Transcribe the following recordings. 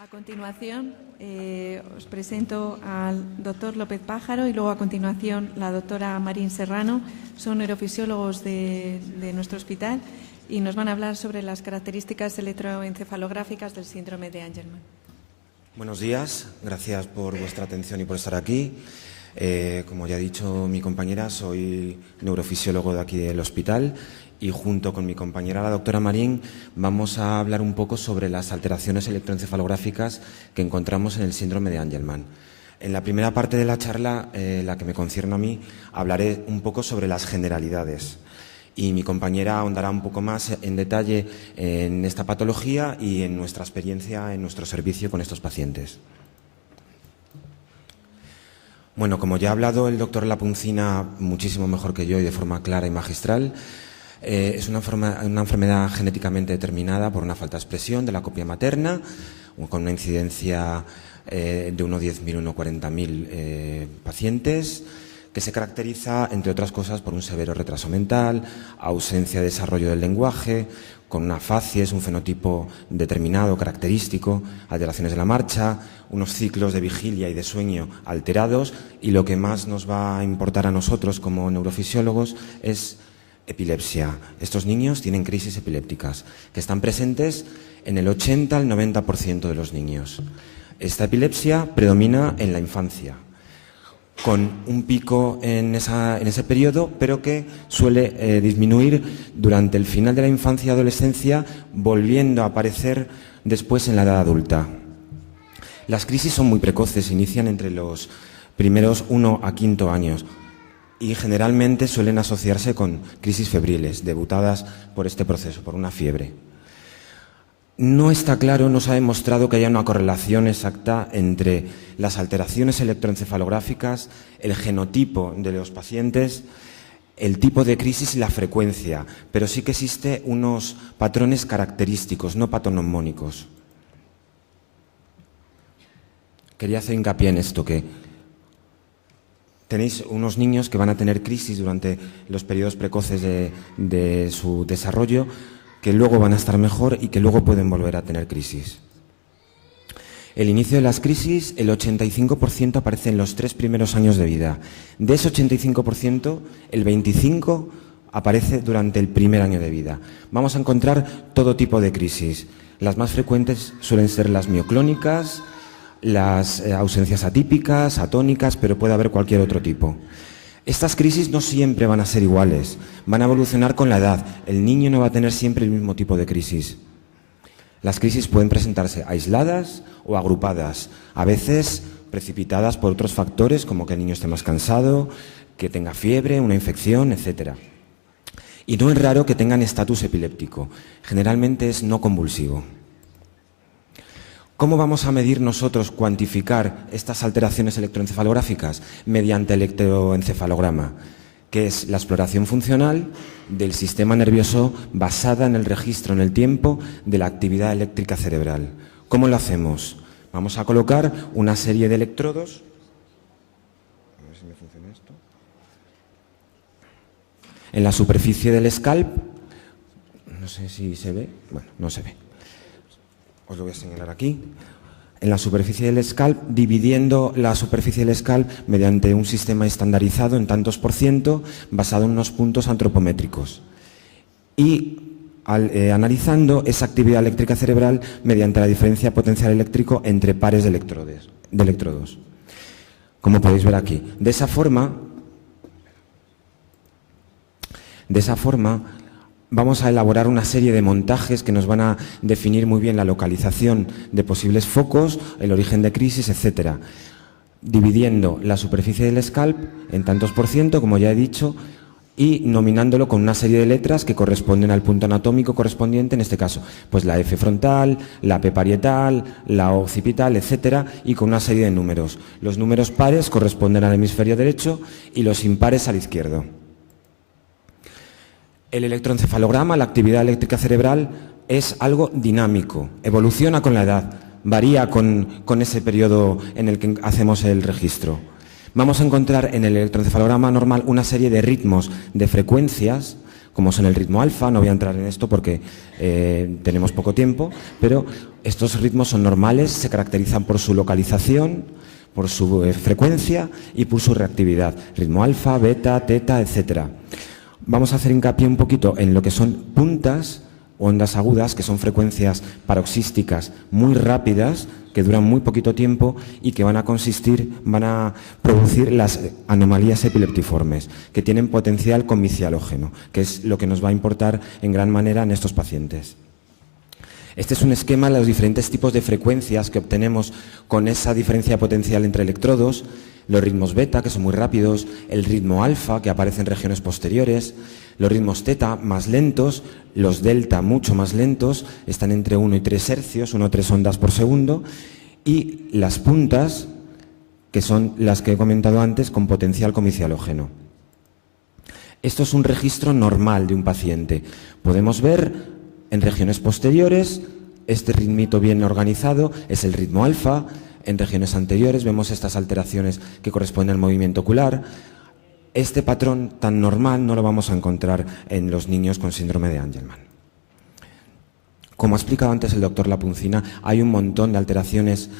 A continuación, os presento al doctor López Pájaro y luego a continuación la doctora Marín Serrano. Son neurofisiólogos de nuestro hospital y nos van a hablar sobre las características electroencefalográficas del síndrome de Angelman. Buenos días, gracias por vuestra atención y por estar aquí. Como ya ha dicho mi compañera, soy neurofisiólogo de aquí del hospital y junto con mi compañera, la doctora Marín, vamos a hablar un poco sobre las alteraciones electroencefalográficas que encontramos en el síndrome de Angelman. En la primera parte de la charla, la que me concierne a mí, hablaré un poco sobre las generalidades y mi compañera ahondará un poco más en detalle en esta patología y en nuestra experiencia en nuestro servicio con estos pacientes. Bueno, como ya ha hablado el doctor Lapuncina muchísimo mejor que yo y de forma clara y magistral, es una enfermedad genéticamente determinada por una falta de expresión de la copia materna, con una incidencia de 1 a 10.000, 1 a 40.000 pacientes, que se caracteriza, entre otras cosas, por un severo retraso mental, ausencia de desarrollo del lenguaje, con una facies, un fenotipo determinado, característico, alteraciones de la marcha, unos ciclos de vigilia y de sueño alterados, y lo que más nos va a importar a nosotros como neurofisiólogos es epilepsia. Estos niños tienen crisis epilépticas, que están presentes en el 80 al 90% de los niños. Esta epilepsia predomina en la infancia, con un pico en ese periodo, pero que suele disminuir durante el final de la infancia y adolescencia, volviendo a aparecer después en la edad adulta. Las crisis son muy precoces, inician entre los primeros 1 a 5 años y generalmente suelen asociarse con crisis febriles, debutadas por este proceso, por una fiebre. No está claro, no se ha demostrado que haya una correlación exacta entre las alteraciones electroencefalográficas, el genotipo de los pacientes, el tipo de crisis y la frecuencia, pero sí que existen unos patrones característicos, no patognomónicos. Quería hacer hincapié en esto, que tenéis unos niños que van a tener crisis durante los periodos precoces de su desarrollo, que luego van a estar mejor y que luego pueden volver a tener crisis. El inicio de las crisis, el 85% aparece en los 3 primeros años de vida. De ese 85%, el 25% aparece durante el primer año de vida. Vamos a encontrar todo tipo de crisis. Las más frecuentes suelen ser las mioclónicas, las ausencias atípicas, atónicas, pero puede haber cualquier otro tipo. Estas crisis no siempre van a ser iguales, van a evolucionar con la edad. El niño no va a tener siempre el mismo tipo de crisis. Las crisis pueden presentarse aisladas o agrupadas, a veces precipitadas por otros factores, como que el niño esté más cansado, que tenga fiebre, una infección, etc. Y no es raro que tengan estatus epiléptico, generalmente es no convulsivo. ¿Cómo vamos a medir nosotros, cuantificar estas alteraciones electroencefalográficas? Mediante electroencefalograma, que es la exploración funcional del sistema nervioso basada en el registro en el tiempo de la actividad eléctrica cerebral. ¿Cómo lo hacemos? Vamos a colocar una serie de electrodos. A ver si me funciona esto. En la superficie del scalp. No sé si se ve. Bueno, no se ve. Os lo voy a señalar aquí, en la superficie del scalp, dividiendo la superficie del scalp mediante un sistema estandarizado en tantos por ciento, basado en unos puntos antropométricos. Y analizando esa actividad eléctrica cerebral mediante la diferencia de potencial eléctrico entre pares de electrodos. Como podéis ver aquí. De esa forma, vamos a elaborar una serie de montajes que nos van a definir muy bien la localización de posibles focos, el origen de crisis, etc. Dividiendo la superficie del scalp en tantos por ciento, como ya he dicho, y nominándolo con una serie de letras que corresponden al punto anatómico correspondiente, en este caso, pues la F frontal, la P parietal, la O occipital, etc., y con una serie de números. Los números pares corresponden al hemisferio derecho y los impares al izquierdo. El electroencefalograma, la actividad eléctrica cerebral, es algo dinámico, evoluciona con la edad, varía con ese periodo en el que hacemos el registro. Vamos a encontrar en el electroencefalograma normal una serie de ritmos, de frecuencias, como son el ritmo alfa. No voy a entrar en esto porque tenemos poco tiempo, pero estos ritmos son normales, se caracterizan por su localización, por su frecuencia y por su reactividad. Ritmo alfa, beta, teta, etc. Vamos a hacer hincapié un poquito en lo que son puntas, ondas agudas, que son frecuencias paroxísticas muy rápidas, que duran muy poquito tiempo y que van a producir las anomalías epileptiformes, que tienen potencial comicialógeno, que es lo que nos va a importar en gran manera en estos pacientes. Este es un esquema de los diferentes tipos de frecuencias que obtenemos con esa diferencia potencial entre electrodos: los ritmos beta, que son muy rápidos, el ritmo alfa, que aparece en regiones posteriores, los ritmos teta, más lentos, los delta, mucho más lentos, están entre 1 y 3 hercios, 1 o 3 ondas por segundo, y las puntas, que son las que he comentado antes, con potencial comicialógeno. Esto es un registro normal de un paciente. Podemos ver en regiones posteriores este ritmito bien organizado, es el ritmo alfa. En regiones anteriores vemos estas alteraciones que corresponden al movimiento ocular. Este patrón tan normal no lo vamos a encontrar en los niños con síndrome de Angelman. Como ha explicado antes el doctor Lapuncina, hay un montón de alteraciones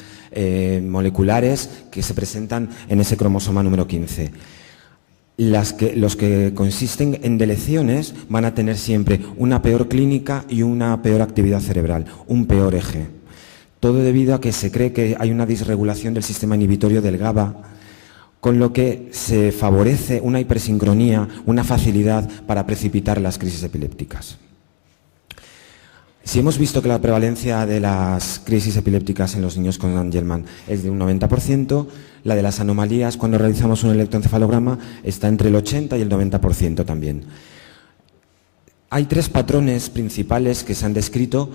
moleculares que se presentan en ese cromosoma número 15. Los que consisten en deleciones van a tener siempre una peor clínica y una peor actividad cerebral, un peor eje. Todo debido a que se cree que hay una disregulación del sistema inhibitorio del GABA, con lo que se favorece una hipersincronía, una facilidad para precipitar las crisis epilépticas. Si hemos visto que la prevalencia de las crisis epilépticas en los niños con Angelman es de un 90%, la de las anomalías cuando realizamos un electroencefalograma está entre el 80 y el 90% también. Hay 3 patrones principales que se han descrito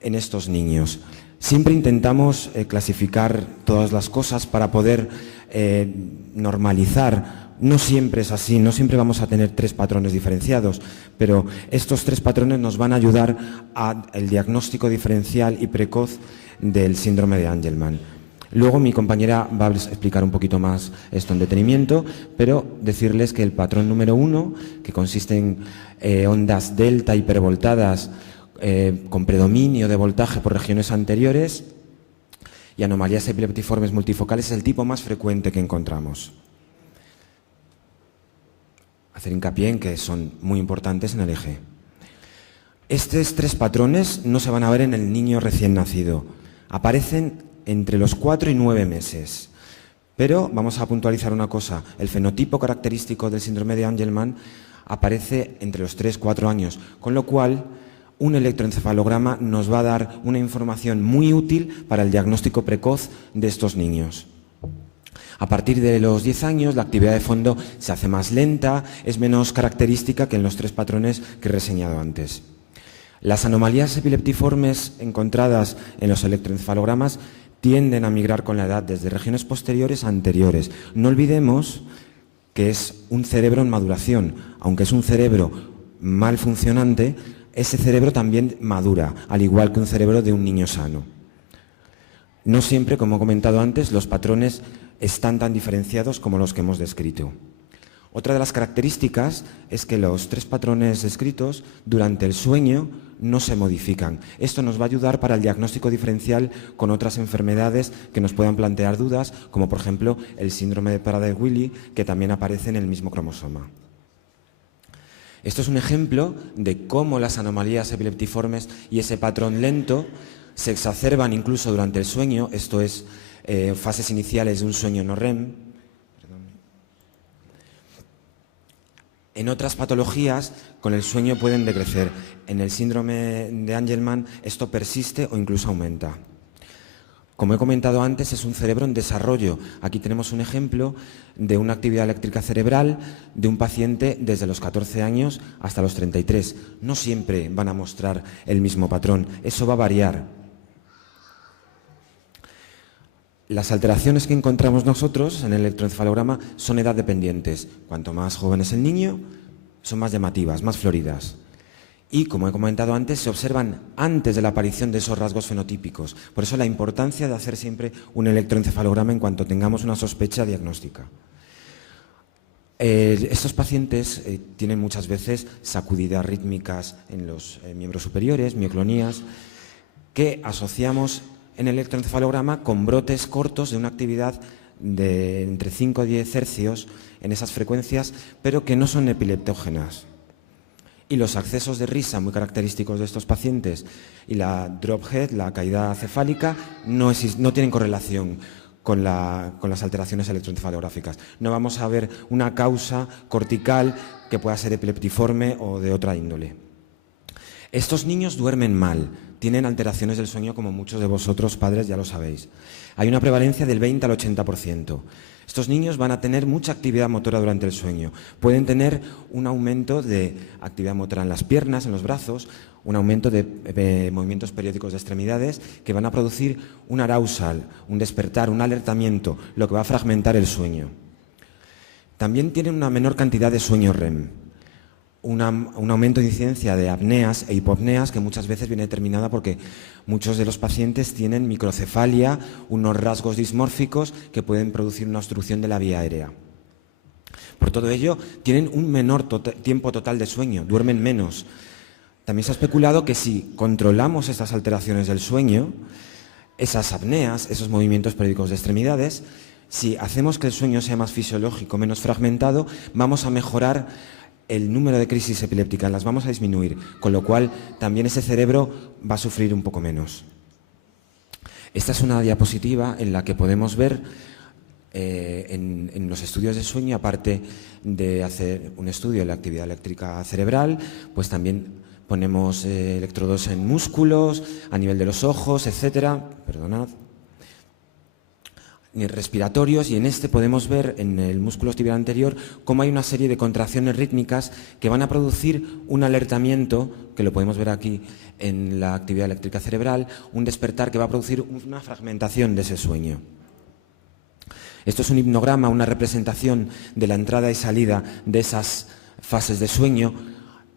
en estos niños. Siempre intentamos clasificar todas las cosas para poder normalizar. No siempre es así, no siempre vamos a tener 3 patrones diferenciados, pero estos 3 patrones nos van a ayudar al diagnóstico diferencial y precoz del síndrome de Angelman. Luego mi compañera va a explicar un poquito más esto en detenimiento, pero decirles que el patrón número 1, que consiste en ondas delta hipervoltadas con predominio de voltaje por regiones anteriores y anomalías epileptiformes multifocales, es el tipo más frecuente que encontramos. Hacer hincapié en que son muy importantes en el eje. Estos 3 patrones no se van a ver en el niño recién nacido. Aparecen entre los 4 y 9 meses. Pero vamos a puntualizar una cosa. El fenotipo característico del síndrome de Angelman aparece entre los 3-4 años, con lo cual un electroencefalograma nos va a dar una información muy útil para el diagnóstico precoz de estos niños. A partir de los 10 años la actividad de fondo se hace más lenta, es menos característica que en los 3 patrones que he reseñado antes. Las anomalías epileptiformes encontradas en los electroencefalogramas tienden a migrar con la edad desde regiones posteriores a anteriores. No olvidemos que es un cerebro en maduración. Aunque es un cerebro mal funcionante, ese cerebro también madura, al igual que un cerebro de un niño sano. No siempre, como he comentado antes, los patrones están tan diferenciados como los que hemos descrito. Otra de las características es que los 3 patrones descritos durante el sueño no se modifican. Esto nos va a ayudar para el diagnóstico diferencial con otras enfermedades que nos puedan plantear dudas, como por ejemplo el síndrome de Prader-Willi, que también aparece en el mismo cromosoma. Esto es un ejemplo de cómo las anomalías epileptiformes y ese patrón lento se exacerban incluso durante el sueño. Esto es fases iniciales de un sueño no REM. En otras patologías, con el sueño pueden decrecer. En el síndrome de Angelman esto persiste o incluso aumenta. Como he comentado antes, es un cerebro en desarrollo. Aquí tenemos un ejemplo de una actividad eléctrica cerebral de un paciente desde los 14 años hasta los 33. No siempre van a mostrar el mismo patrón, eso va a variar. Las alteraciones que encontramos nosotros en el electroencefalograma son edad dependientes. Cuanto más joven es el niño, son más llamativas, más floridas. Y, como he comentado antes, se observan antes de la aparición de esos rasgos fenotípicos. Por eso la importancia de hacer siempre un electroencefalograma en cuanto tengamos una sospecha diagnóstica. Estos pacientes tienen muchas veces sacudidas rítmicas en los miembros superiores, mioclonías, que asociamos en el electroencefalograma con brotes cortos de una actividad de entre 5 y 10 hercios en esas frecuencias, pero que no son epileptógenas. Y los accesos de risa muy característicos de estos pacientes y la drop head, la caída cefálica, no tienen correlación con las alteraciones electroencefalográficas. No vamos a ver una causa cortical que pueda ser epileptiforme o de otra índole. Estos niños duermen mal, tienen alteraciones del sueño como muchos de vosotros, padres, ya lo sabéis. Hay una prevalencia del 20 al 80%. Estos niños van a tener mucha actividad motora durante el sueño. Pueden tener un aumento de actividad motora en las piernas, en los brazos, un aumento de movimientos periódicos de extremidades que van a producir un arousal, un despertar, un alertamiento, lo que va a fragmentar el sueño. También tienen una menor cantidad de sueño REM. Un aumento de incidencia de apneas e hipopneas que muchas veces viene determinada porque muchos de los pacientes tienen microcefalia, unos rasgos dismórficos que pueden producir una obstrucción de la vía aérea. Por todo ello, tienen un menor tiempo total de sueño, duermen menos. También se ha especulado que si controlamos estas alteraciones del sueño, esas apneas, esos movimientos periódicos de extremidades, si hacemos que el sueño sea más fisiológico, menos fragmentado, vamos a mejorar el número de crisis epilépticas, las vamos a disminuir, con lo cual también ese cerebro va a sufrir un poco menos. Esta es una diapositiva en la que podemos ver en los estudios de sueño, aparte de hacer un estudio de la actividad eléctrica cerebral, pues también ponemos electrodos en músculos, a nivel de los ojos, etcétera. Perdonad. Respiratorios, y en este podemos ver en el músculo tibial anterior cómo hay una serie de contracciones rítmicas que van a producir un alertamiento, que lo podemos ver aquí en la actividad eléctrica cerebral, un despertar que va a producir una fragmentación de ese sueño. Esto es un hipnograma, una representación de la entrada y salida de esas fases de sueño.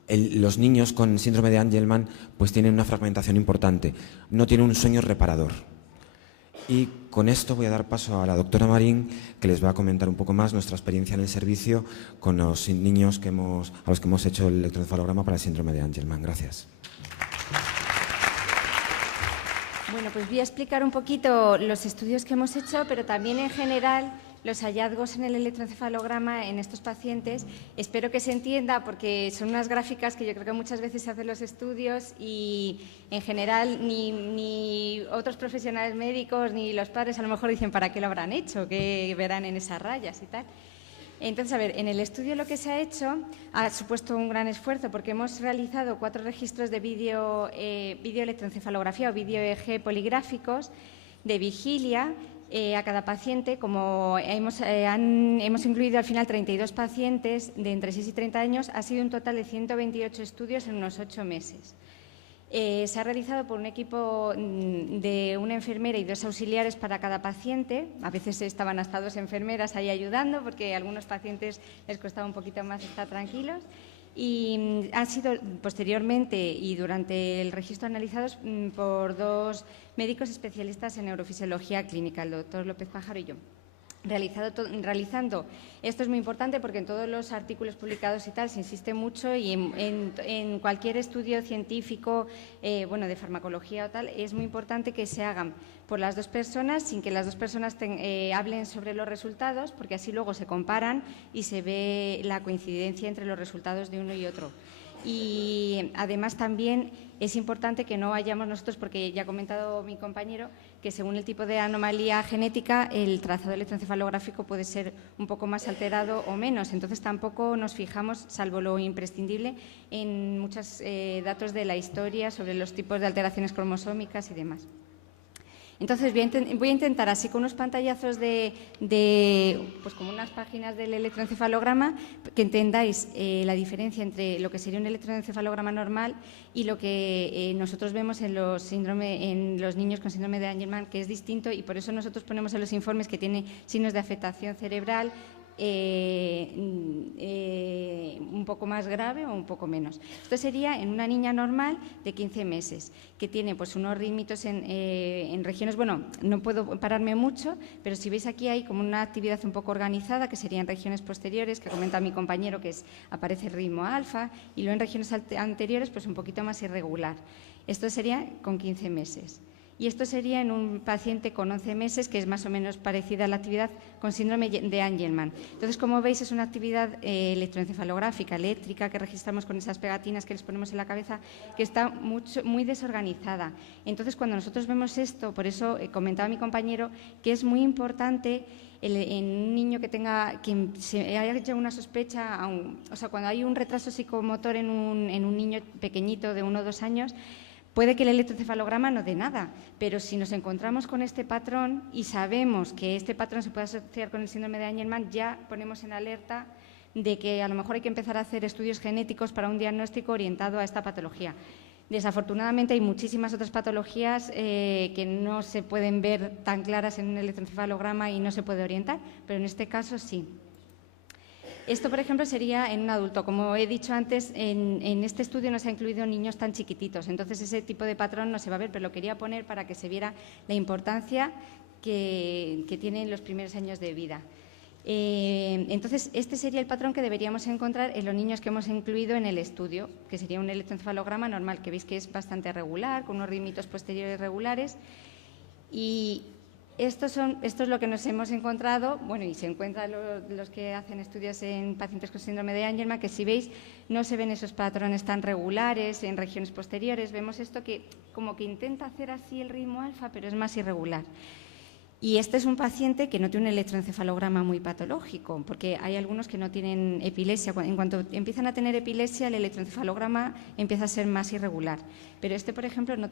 Los niños con síndrome de Angelman pues tienen una fragmentación importante, no tienen un sueño reparador. Y con esto voy a dar paso a la doctora Marín, que les va a comentar un poco más nuestra experiencia en el servicio con los niños a los que hemos hecho el electroencefalograma para el síndrome de Angelman. Gracias. Bueno, pues voy a explicar un poquito los estudios que hemos hecho, pero también en general los hallazgos en el electroencefalograma en estos pacientes. Espero que se entienda porque son unas gráficas que yo creo que muchas veces se hacen los estudios y en general ni otros profesionales médicos ni los padres a lo mejor dicen para qué lo habrán hecho, qué verán en esas rayas y tal. Entonces, a ver, en el estudio lo que se ha hecho ha supuesto un gran esfuerzo porque hemos realizado 4 registros de videoelectroencefalografía o vídeo EEG poligráficos de vigilia a cada paciente. Como hemos incluido al final 32 pacientes de entre 6 y 30 años, ha sido un total de 128 estudios en unos 8 meses. Se ha realizado por un equipo de una enfermera y 2 auxiliares para cada paciente. A veces estaban hasta 2 enfermeras ahí ayudando porque a algunos pacientes les costaba un poquito más estar tranquilos. Y han sido posteriormente y durante el registro analizados por 2 médicos especialistas en neurofisiología clínica, el doctor López Pájaro y yo. Realizando, esto es muy importante porque en todos los artículos publicados y tal se insiste mucho y en cualquier estudio científico, de farmacología o tal, es muy importante que se hagan por las 2 personas sin que las 2 personas hablen sobre los resultados, porque así luego se comparan y se ve la coincidencia entre los resultados de uno y otro. Y además también es importante que no vayamos nosotros, porque ya ha comentado mi compañero, que según el tipo de anomalía genética el trazado electroencefalográfico puede ser un poco más alterado o menos. Entonces tampoco nos fijamos, salvo lo imprescindible, en muchos datos de la historia sobre los tipos de alteraciones cromosómicas y demás. Entonces voy a intentar, así con unos pantallazos pues como unas páginas del electroencefalograma, que entendáis la diferencia entre lo que sería un electroencefalograma normal y lo que nosotros vemos en los niños con síndrome de Angelman, que es distinto, y por eso nosotros ponemos en los informes que tiene signos de afectación cerebral, un poco más grave o un poco menos. Esto sería en una niña normal de 15 meses, que tiene pues unos ritmitos en regiones, bueno, no puedo pararme mucho, pero si veis aquí hay como una actividad un poco organizada, que sería en regiones posteriores, que comenta mi compañero, que aparece el ritmo alfa, y luego en regiones anteriores pues un poquito más irregular. Esto sería con 15 meses. Y esto sería en un paciente con 11 meses, que es más o menos parecida a la actividad con síndrome de Angelman. Entonces, como veis, es una actividad electroencefalográfica, eléctrica, que registramos con esas pegatinas que les ponemos en la cabeza, que está muy desorganizada. Entonces, cuando nosotros vemos esto, por eso comentaba mi compañero que es muy importante en un niño que haya una sospecha, o sea, cuando hay un retraso psicomotor en un niño pequeñito de 1 o 2 años, puede que el electroencefalograma no dé nada, pero si nos encontramos con este patrón y sabemos que este patrón se puede asociar con el síndrome de Angelman, ya ponemos en alerta de que a lo mejor hay que empezar a hacer estudios genéticos para un diagnóstico orientado a esta patología. Desafortunadamente hay muchísimas otras patologías que no se pueden ver tan claras en un electroencefalograma y no se puede orientar, pero en este caso sí. Esto, por ejemplo, sería en un adulto. Como he dicho antes, en este estudio no se ha incluido niños tan chiquititos, entonces ese tipo de patrón no se va a ver, pero lo quería poner para que se viera la importancia que tienen los primeros años de vida. Entonces, este sería el patrón que deberíamos encontrar en los niños que hemos incluido en el estudio, que sería un electroencefalograma normal, que veis que es bastante regular, con unos ritmitos posteriores regulares. Y esto es lo que nos hemos encontrado, bueno, y se encuentran los que hacen estudios en pacientes con síndrome de Angelman, que si veis no se ven esos patrones tan regulares en regiones posteriores. Vemos esto que como que intenta hacer así el ritmo alfa, pero es más irregular. Y este es un paciente que no tiene un electroencefalograma muy patológico, porque hay algunos que no tienen epilepsia. En cuanto empiezan a tener epilepsia, el electroencefalograma empieza a ser más irregular. Pero este, por ejemplo, no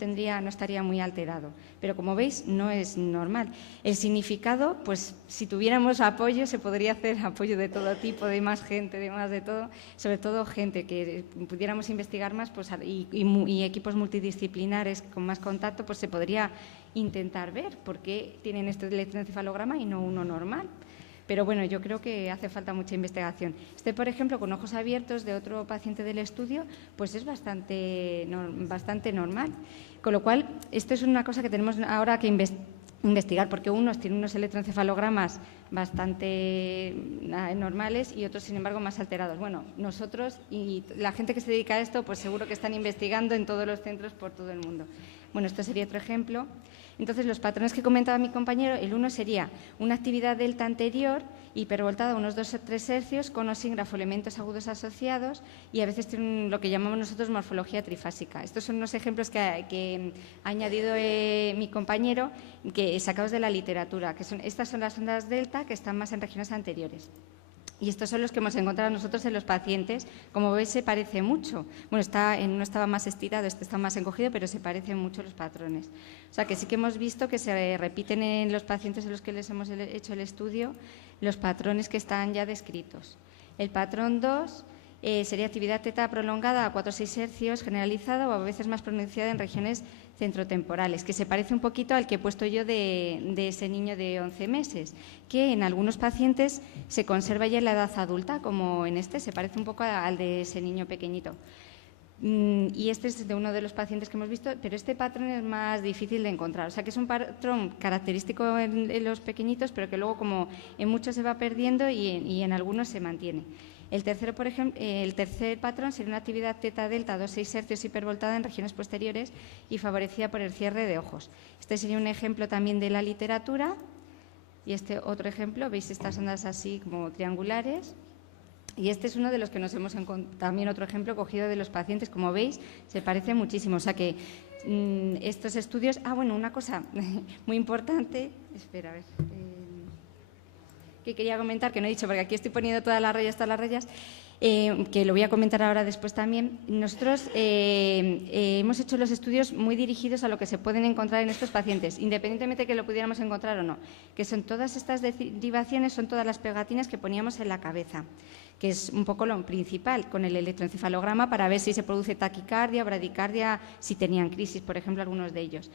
estaría muy alterado. Pero como veis, no es normal. El significado, pues si tuviéramos apoyo, se podría hacer apoyo de todo tipo, de más gente, de más de todo, sobre todo gente que pudiéramos investigar más, pues, y equipos multidisciplinares con más contacto, pues se podría intentar ver por qué tienen este electroencefalograma y no uno normal. Pero bueno, yo creo que hace falta mucha investigación. Este, por ejemplo, con ojos abiertos de otro paciente del estudio, pues es bastante normal. Con lo cual, esto es una cosa que tenemos ahora que investigar, porque unos tienen unos electroencefalogramas bastante normales y otros, sin embargo, más alterados. Bueno, nosotros y la gente que se dedica a esto, pues seguro que están investigando en todos los centros por todo el mundo. Bueno, esto sería otro ejemplo. Entonces, los patrones que comentaba mi compañero, el uno sería una actividad delta anterior, hipervoltada a unos 2 o 3 hercios, con o sin grafoelementos agudos asociados, y a veces tienen lo que llamamos nosotros morfología trifásica. Estos son unos ejemplos que ha añadido mi compañero, sacados de la literatura, estas son las ondas delta que están más en regiones anteriores. Y estos son los que hemos encontrado nosotros en los pacientes. Como veis, se parece mucho. Bueno, uno estaba más estirado, este está más encogido, pero se parecen mucho los patrones. O sea, que sí que hemos visto que se repiten en los pacientes en los que les hemos hecho el estudio los patrones que están ya descritos. El patrón 2 sería actividad teta prolongada a 4 o 6 hercios, generalizada o a veces más pronunciada en regiones centrotemporales, que se parece un poquito al que he puesto yo de ese niño de 11 meses, que en algunos pacientes se conserva ya en la edad adulta, como en este, se parece un poco al de ese niño pequeñito. Y este es de uno de los pacientes que hemos visto, pero este patrón es más difícil de encontrar. O sea, que es un patrón característico en los pequeñitos, pero que luego, como en muchos, se va perdiendo y en algunos se mantiene. El tercer patrón sería una actividad teta-delta 2,6 hercios hipervoltada en regiones posteriores y favorecida por el cierre de ojos. Este sería un ejemplo también de la literatura. Y este otro ejemplo, veis estas ondas así como triangulares. Y este es uno de los que nos hemos encontrado, también otro ejemplo cogido de los pacientes. Como veis, se parece muchísimo. O sea que estos estudios... bueno, una cosa muy importante... Espera, a ver... que quería comentar, que no he dicho, porque aquí estoy poniendo todas las rayas, que lo voy a comentar ahora después también. Nosotros hemos hecho los estudios muy dirigidos a lo que se pueden encontrar en estos pacientes, independientemente de que lo pudiéramos encontrar o no, que son todas estas derivaciones, son todas las pegatinas que poníamos en la cabeza, que es un poco lo principal, con el electroencefalograma, para ver si se produce taquicardia, bradicardia, si tenían crisis, por ejemplo, algunos de ellos.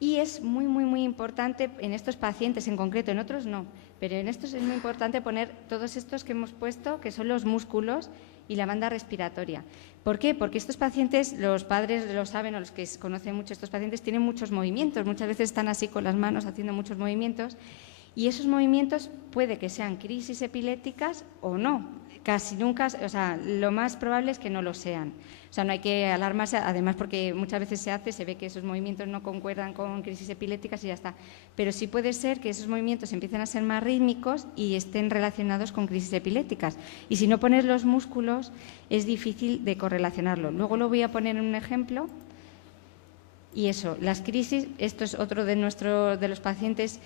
Y es muy, muy, muy importante en estos pacientes en concreto, en otros no, pero en estos es muy importante poner todos estos que hemos puesto, que son los músculos y la banda respiratoria. ¿Por qué? Porque estos pacientes, los padres lo saben o los que conocen mucho estos pacientes, tienen muchos movimientos, muchas veces están así con las manos haciendo muchos movimientos y esos movimientos puede que sean crisis epilépticas o no. Casi nunca, o sea, lo más probable es que no lo sean. O sea, no hay que alarmarse, además porque muchas veces se ve que esos movimientos no concuerdan con crisis epilépticas y ya está. Pero sí puede ser que esos movimientos empiecen a ser más rítmicos y estén relacionados con crisis epilépticas. Y si no pones los músculos, es difícil de correlacionarlo. Luego lo voy a poner en un ejemplo. Y eso, las crisis, esto es otro de los pacientes.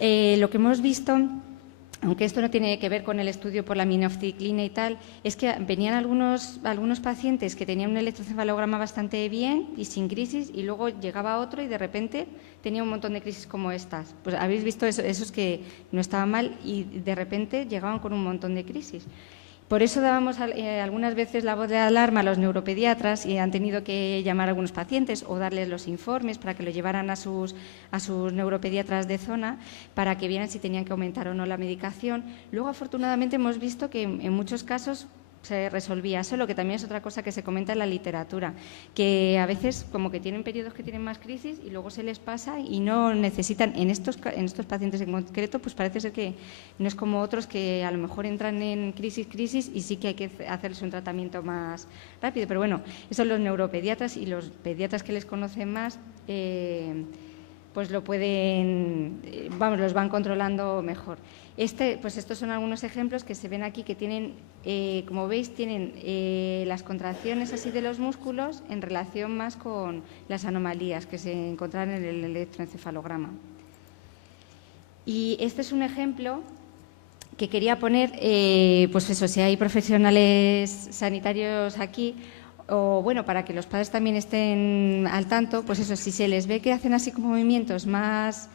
Lo que hemos visto, aunque esto no tiene que ver con el estudio por la minofciclina y tal, es que venían algunos pacientes que tenían un electroencefalograma bastante bien y sin crisis, y luego llegaba otro y de repente tenía un montón de crisis como estas. Pues habéis visto esos que no estaban mal y de repente llegaban con un montón de crisis. Por eso dábamos algunas veces la voz de alarma a los neuropediatras y han tenido que llamar a algunos pacientes o darles los informes para que lo llevaran a sus neuropediatras de zona para que vieran si tenían que aumentar o no la medicación. Luego, afortunadamente, hemos visto que en muchos casos se resolvía, solo que también es otra cosa que se comenta en la literatura, que a veces como que tienen periodos que tienen más crisis y luego se les pasa y no necesitan, en estos pacientes en concreto, pues parece ser que no es como otros que a lo mejor entran en crisis y sí que hay que hacerles un tratamiento más rápido, pero bueno, eso los neuropediatras y los pediatras que les conocen más, pues lo pueden, los van controlando mejor. Pues estos son algunos ejemplos que se ven aquí que tienen, como veis, tienen las contracciones así de los músculos en relación más con las anomalías que se encontraron en el electroencefalograma. Y este es un ejemplo que quería poner, pues eso, si hay profesionales sanitarios aquí, o bueno, para que los padres también estén al tanto, pues eso, si se les ve que hacen así como movimientos más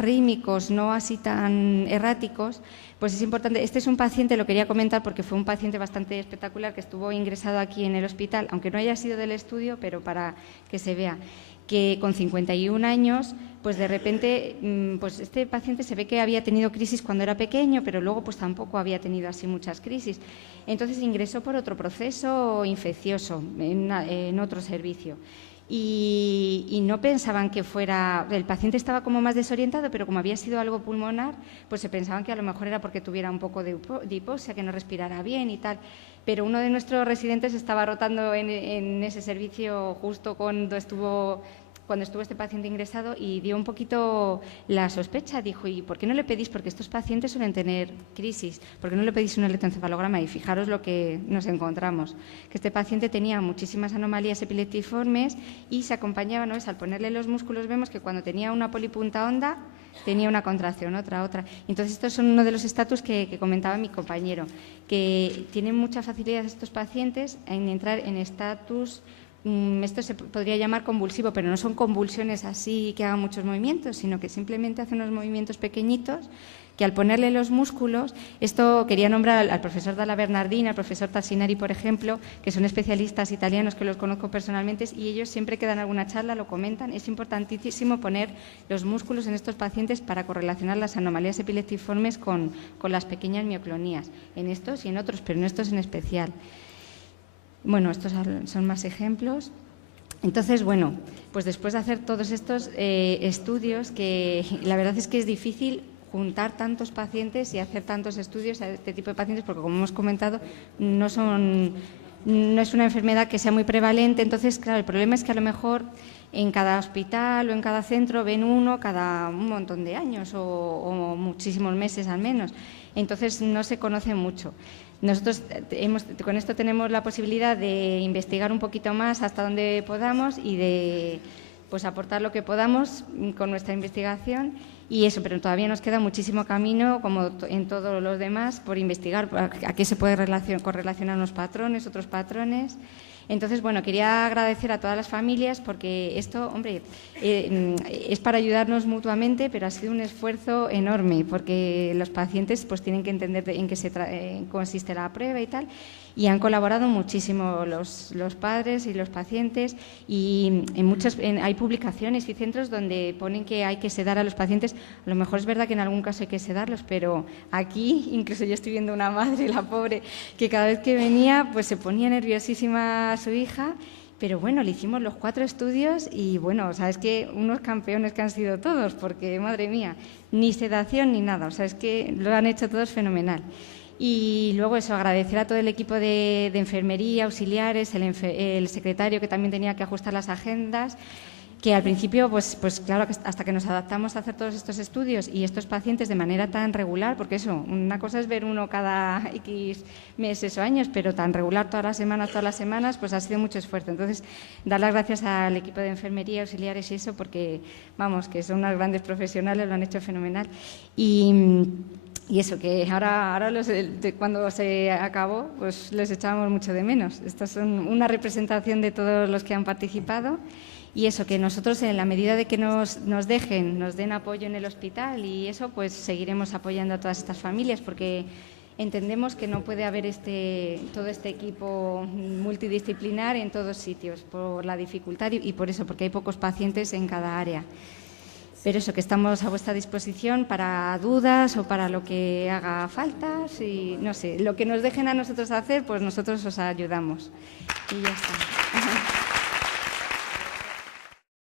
rítmicos, no así tan erráticos, pues es importante. Este es un paciente, lo quería comentar porque fue un paciente bastante espectacular que estuvo ingresado aquí en el hospital, aunque no haya sido del estudio, pero para que se vea que con 51 años, pues de repente, pues este paciente se ve que había tenido crisis cuando era pequeño, pero luego pues tampoco había tenido así muchas crisis. Entonces ingresó por otro proceso infeccioso en otro servicio. Y no pensaban que fuera, el paciente estaba como más desorientado, pero como había sido algo pulmonar, pues se pensaban que a lo mejor era porque tuviera un poco de hipoxia, que no respirara bien y tal. Pero uno de nuestros residentes estaba rotando en ese servicio justo cuando estuvo este paciente ingresado y dio un poquito la sospecha. Dijo, ¿y por qué no le pedís? Porque estos pacientes suelen tener crisis. ¿Por qué no le pedís un electroencefalograma? Y fijaros lo que nos encontramos, que este paciente tenía muchísimas anomalías epileptiformes y se acompañaba, ¿no? Al ponerle los músculos vemos que cuando tenía una polipunta honda tenía una contracción, otra. Entonces estos son uno de los estatus que comentaba mi compañero, que tienen mucha facilidad estos pacientes en entrar en estatus. Esto se podría llamar convulsivo, pero no son convulsiones así que hagan muchos movimientos, sino que simplemente hacen unos movimientos pequeñitos que al ponerle los músculos, esto quería nombrar al profesor Dalla Bernardini, al profesor Tassinari, por ejemplo, que son especialistas italianos que los conozco personalmente y ellos siempre que dan alguna charla lo comentan. Es importantísimo poner los músculos en estos pacientes para correlacionar las anomalías epileptiformes con las pequeñas mioclonías, en estos y en otros, pero en estos en especial. Bueno, estos son más ejemplos. Entonces, bueno, pues después de hacer todos estos estudios, que la verdad es que es difícil juntar tantos pacientes y hacer tantos estudios a este tipo de pacientes, porque como hemos comentado, no es una enfermedad que sea muy prevalente. Entonces, claro, el problema es que a lo mejor en cada hospital o en cada centro ven uno cada un montón de años o muchísimos meses al menos. Entonces, no se conoce mucho. Nosotros con esto tenemos la posibilidad de investigar un poquito más hasta donde podamos y de pues aportar lo que podamos con nuestra investigación y eso, pero todavía nos queda muchísimo camino, como en todos los demás, por investigar a qué se puede correlacionar unos patrones, otros patrones. Entonces, bueno, quería agradecer a todas las familias porque esto, hombre, es para ayudarnos mutuamente, pero ha sido un esfuerzo enorme porque los pacientes pues tienen que entender en qué consiste la prueba y tal. y han colaborado muchísimo los padres y los pacientes, y hay publicaciones y centros donde ponen que hay que sedar a los pacientes. A lo mejor es verdad que en algún caso hay que sedarlos, pero aquí incluso yo estoy viendo una madre, la pobre, que cada vez que venía pues se ponía nerviosísima a su hija. Pero bueno, le hicimos los 4 estudios y bueno, o sea, es que unos campeones que han sido todos, porque madre mía, ni sedación ni nada, o sea, es que lo han hecho todos fenomenal. Y luego eso, agradecer a todo el equipo de enfermería, auxiliares, el secretario que también tenía que ajustar las agendas, que al principio, pues claro, hasta que nos adaptamos a hacer todos estos estudios y estos pacientes de manera tan regular, porque eso, una cosa es ver uno cada X meses o años, pero tan regular todas las semanas, pues ha sido mucho esfuerzo. Entonces, dar las gracias al equipo de enfermería, auxiliares y eso, porque, vamos, que son unos grandes profesionales, lo han hecho fenomenal. Y eso, que ahora cuando se acabó, pues les echábamos mucho de menos. Estas son una representación de todos los que han participado. Y eso, que nosotros en la medida de que nos den apoyo en el hospital y eso, pues seguiremos apoyando a todas estas familias, porque entendemos que no puede haber todo este equipo multidisciplinar en todos sitios por la dificultad y por eso, porque hay pocos pacientes en cada área. Pero eso, que estamos a vuestra disposición para dudas o para lo que haga falta, si, no sé, lo que nos dejen a nosotros hacer, pues nosotros os ayudamos. Y ya está.